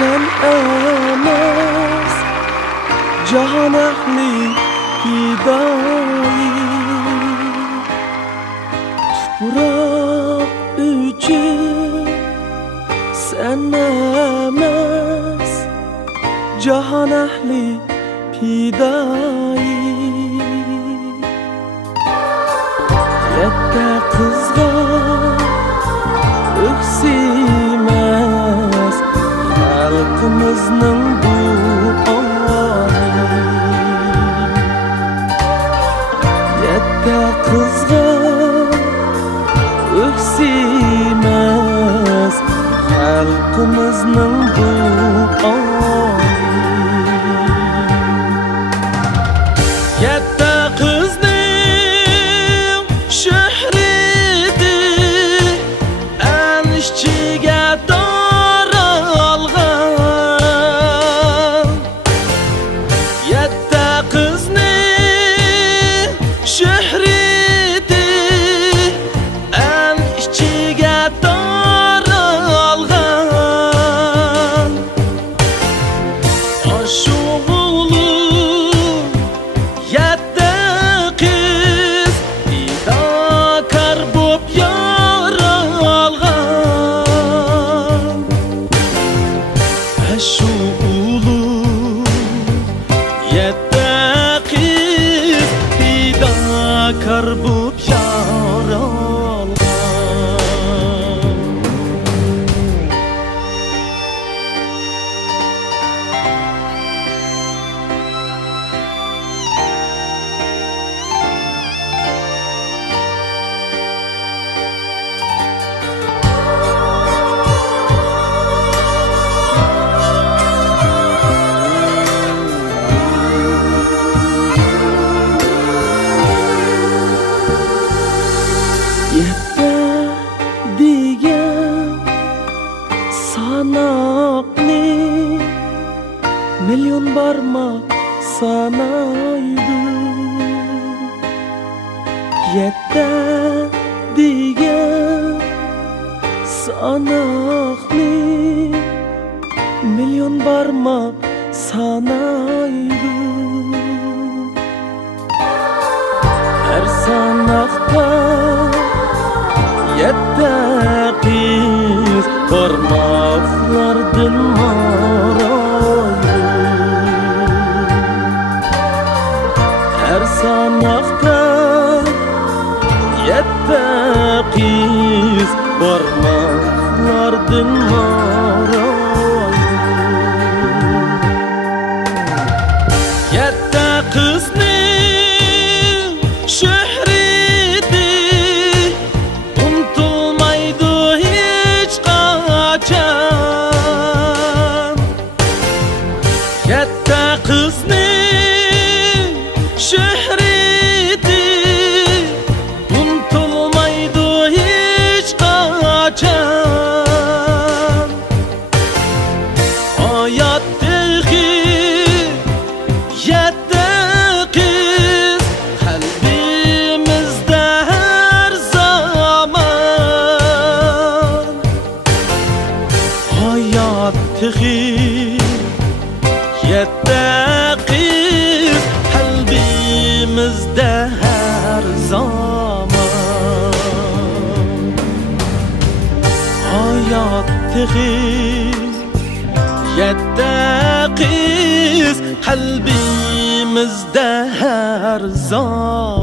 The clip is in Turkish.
sen emas Cahan ehli fidai Tuproq üçün sen emas Cahan ehli fidai Yette kızga öksimas halkımızın bu ağayı Yette kızga öksimas halkımızın bu ağayı Yette kızning şöhreti en işçiga taralgan Yette kızning şöhreti en işçiga taralgan Aşu Yette kız fidakar bo'p yaralgan Ashu ulug' yette kız fidakar bo'p yaralgan Yette degan sanoqli milyon barmoq sanaydi Yette degan sanoqli milyon barmoq sanaydi Her sanoqda Yette kız parmaklardan marayı Her sanakta yette kız parmaklardan marayı Yette kızning şöhreti Yette kızning şöhreti unutulmaydı hiç kaçan Hayatdagi yette kız kalbimizde her zaman Hayatdagi Yette kız kalbimizde her zaman Hayatdagi yette kız kalbimizde her zaman